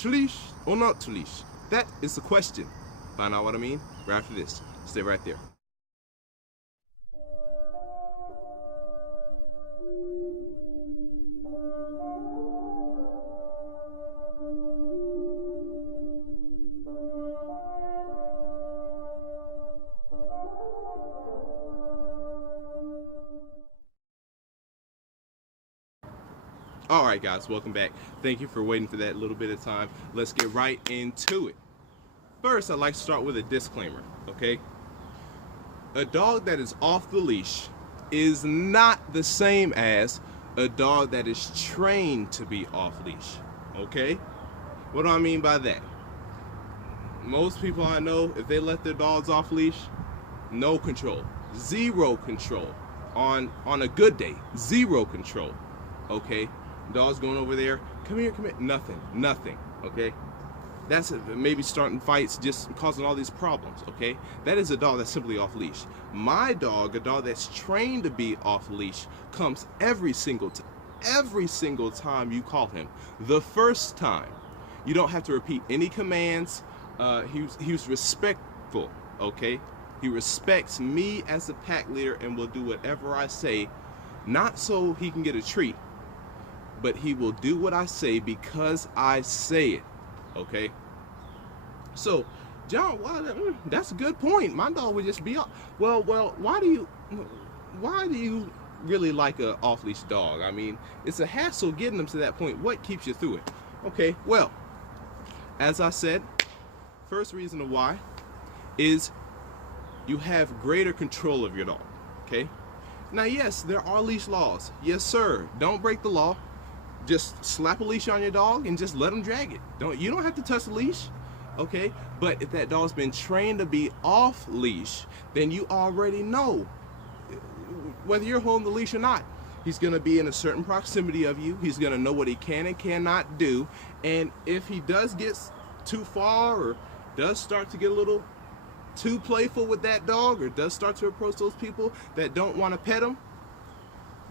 To leash or not to leash? That is the question. Find out what I mean right after this. Stay right there. Alright guys, welcome back. Thank you for waiting for that little bit of time. Let's get right into it. First, I'd like to start with a disclaimer, okay? A dog that is off the leash is not the same as a dog that is trained to be off leash, okay? What do I mean by that? Most people I know, if they let their dogs off leash, no control, zero control. On a good day, zero control, okay? Dog's going over there, come here, nothing, okay? That's it, maybe starting fights, just causing all these problems, okay? That is a dog that's simply off leash. My dog, a dog that's trained to be off leash, comes every single time you call him. The first time, you don't have to repeat any commands. He was respectful, okay? He respects me as a pack leader and will do whatever I say, not so he can get a treat, but he will do what I say because I say it, okay? So, John, that's a good point. My dog would just be off. Well, why do you really like an off-leash dog? I mean, it's a hassle getting them to that point. What keeps you through it? Okay, well, as I said, first reason why is you have greater control of your dog, okay? Now, yes, there are leash laws. Yes, sir. Don't break the law. Just slap a leash on your dog and just let them drag it. You don't have to touch the leash, okay? But if that dog's been trained to be off leash, then you already know whether you're holding the leash or not. He's gonna be in a certain proximity of you. He's gonna know what he can and cannot do. And if he does get too far or does start to get a little too playful with that dog or does start to approach those people that don't want to pet him,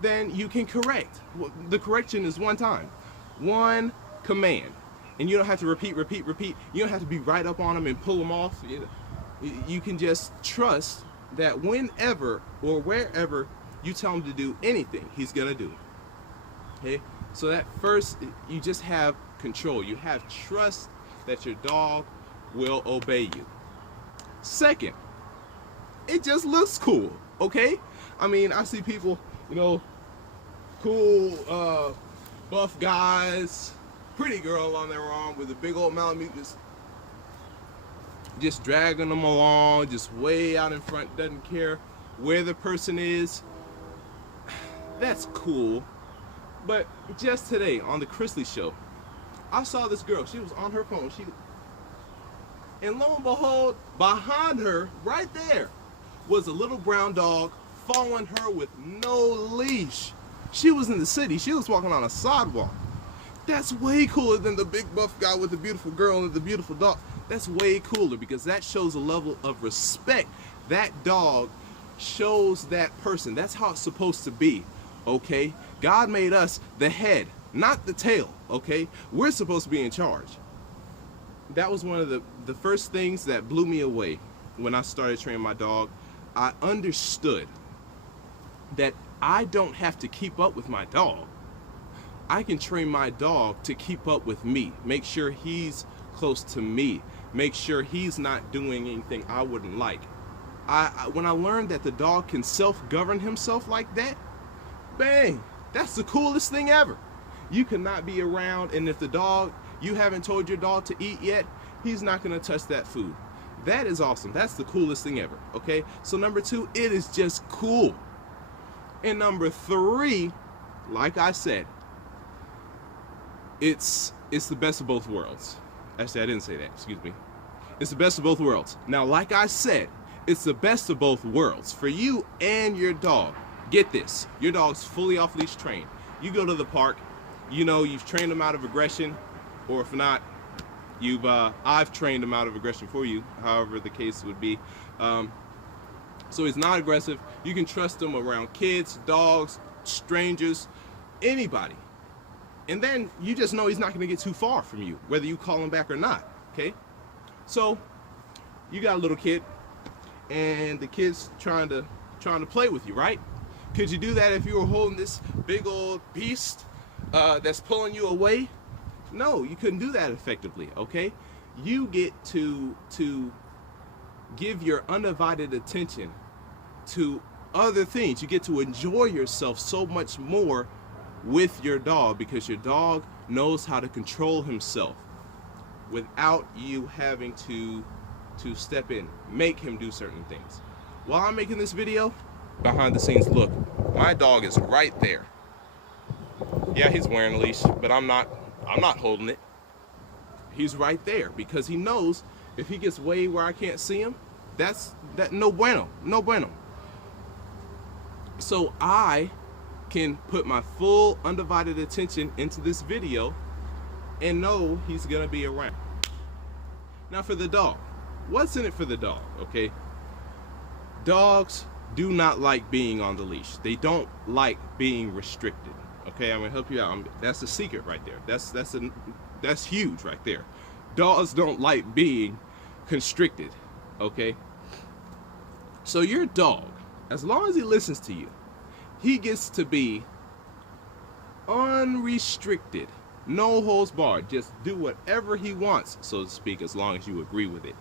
then you can correct. The correction is one time, one command, and you don't have to repeat. You don't have to be right up on them and pull them off. You can just trust that whenever or wherever you tell him to do anything, he's gonna do it. Okay, so that first, you just have control. You have trust that your dog will obey you. Second, it just looks cool, okay? I mean, I see people, you know, cool, buff guys, pretty girl on their arm with a big old malamute just dragging them along, just way out in front, doesn't care where the person is. That's cool. But just today on the Chrisley show, I saw this girl. She was on her phone. And lo and behold, behind her, right there, was a little brown dog following her with no leash. She was in the city. She was walking on a sidewalk. That's way cooler than the big buff guy with the beautiful girl and the beautiful dog. That's way cooler because that shows a level of respect. That dog shows that person. That's how it's supposed to be, okay? God made us the head, not the tail, okay? We're supposed to be in charge. That was one of the first things that blew me away when I started training my dog. I understood that I don't have to keep up with my dog. I can train my dog to keep up with me, make sure he's close to me, make sure he's not doing anything I wouldn't like. When I learned that the dog can self-govern himself like that, bang, that's the coolest thing ever. You cannot be around, and if the dog, you haven't told your dog to eat yet, he's not gonna touch that food. That is awesome. That's the coolest thing ever, okay? So number two, it is just cool. And number three, like I said, it's the best of both worlds. Actually, I didn't say that, excuse me. It's the best of both worlds. Now, like I said, it's the best of both worlds for you and your dog. Get this, your dog's fully off-leash trained. You go to the park, you know you've trained him out of aggression, or if not, I've trained him out of aggression for you, however the case would be. So he's not aggressive. You can trust him around kids, dogs, strangers, anybody. And then you just know he's not going to get too far from you, whether you call him back or not, okay? So you got a little kid, and the kid's trying to play with you, right? Could you do that if you were holding this big old beast that's pulling you away? No, you couldn't do that effectively, okay? You get to give your undivided attention to other things. You get to enjoy yourself so much more with your dog, because your dog knows how to control himself without you having to step in, make him do certain things. While I'm making this video, behind the scenes, look, my dog is right there. Yeah, he's wearing a leash, but I'm not holding it. He's right there because he knows if he gets way where I can't see him, that's no bueno, no bueno. So I can put my full undivided attention into this video and know he's gonna be around. Now for the dog, what's in it for the dog, okay? Dogs do not like being on the leash. They don't like being restricted, okay? I'm gonna help you out. That's the secret right there. That's huge right there. Dogs don't like being constricted, okay? So your dog, as long as he listens to you, he gets to be unrestricted, no holds barred, just do whatever he wants, so to speak, as long as you agree with it.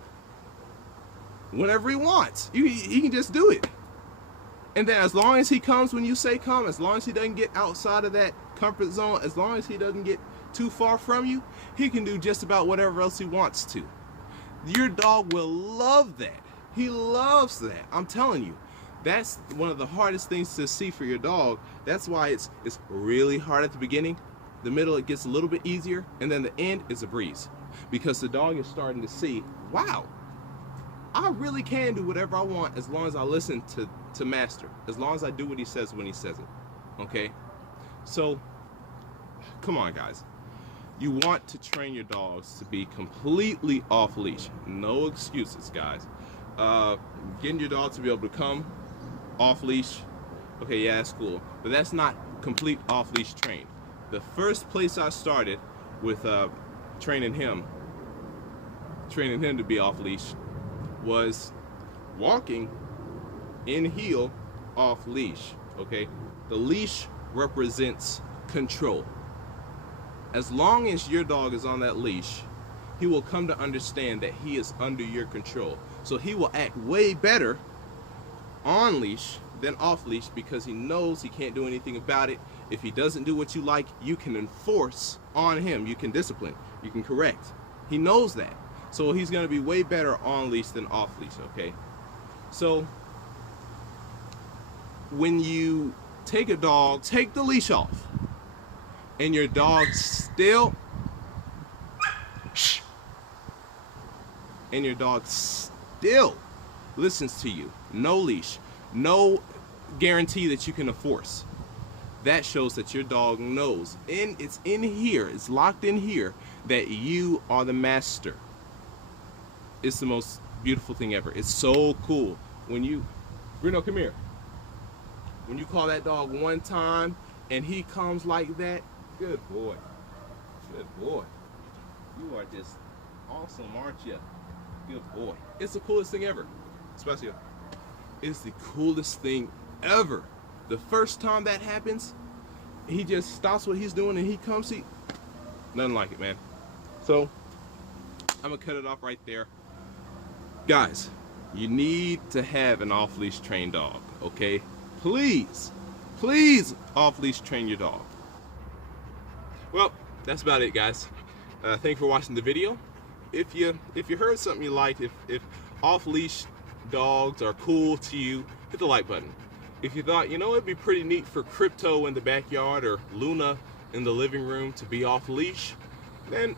Whenever he wants, he can just do it. And then as long as he comes when you say come, as long as he doesn't get outside of that comfort zone, as long as he doesn't get too far from you, he can do just about whatever else he wants to. Your dog will love that. He loves that. I'm telling you. That's one of the hardest things to see for your dog. That's why it's really hard at the beginning. The middle, it gets a little bit easier, and then the end is a breeze, because the dog is starting to see, wow, I really can do whatever I want as long as I listen to master, as long as I do what he says when he says it, okay? So come on, guys, you want to train your dogs to be completely off leash. No excuses, guys. Getting your dog to be able to come off leash, okay, yeah, that's cool, but that's not complete off leash train. The first place I started with training him to be off leash was walking in heel off leash, okay? The leash represents control. As long as your dog is on that leash, he will come to understand that he is under your control. So he will act way better on leash than off leash, because he knows he can't do anything about it. If he doesn't do what you like, you can enforce on him, you can discipline, you can correct. He knows that. So he's gonna be way better on leash than off leash, okay? So when you take a dog, take the leash off, and your dog still listens to you, no leash, no guarantee that you can enforce, that shows that your dog knows, and it's in here, it's locked in here, that you are the master. It's the most beautiful thing ever. It's so cool when you, Bruno, come here, when you call that dog one time and he comes like that, good boy, you are just awesome, aren't you? Good boy. It's the coolest thing ever. Especially, it's the coolest thing ever. The first time that happens, he just stops what he's doing and he comes, nothing like it, man. So I'm gonna cut it off right there. Guys, you need to have an off-leash trained dog, okay? Please off-leash train your dog. Well, that's about it, guys. Thank you for watching the video. If you heard something you liked, if off-leash dogs are cool to you, hit the like button. If you thought, you know, it'd be pretty neat for Crypto in the backyard or Luna in the living room to be off-leash, then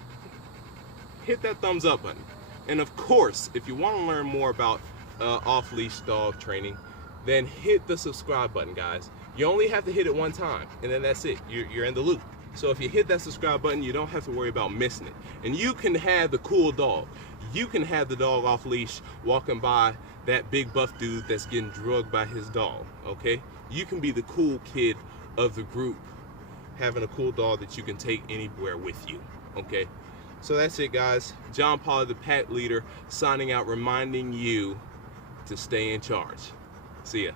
hit that thumbs up button. And of course, if you want to learn more about off-leash dog training, then hit the subscribe button, guys. You only have to hit it one time, and then that's it. You're in the loop. So if you hit that subscribe button, you don't have to worry about missing it. And you can have the cool dog. You can have the dog off leash walking by that big buff dude that's getting drugged by his dog, okay? You can be the cool kid of the group, having a cool dog that you can take anywhere with you. Okay, so that's it, guys. John Pollard, the pet leader, signing out, reminding you to stay in charge. See ya.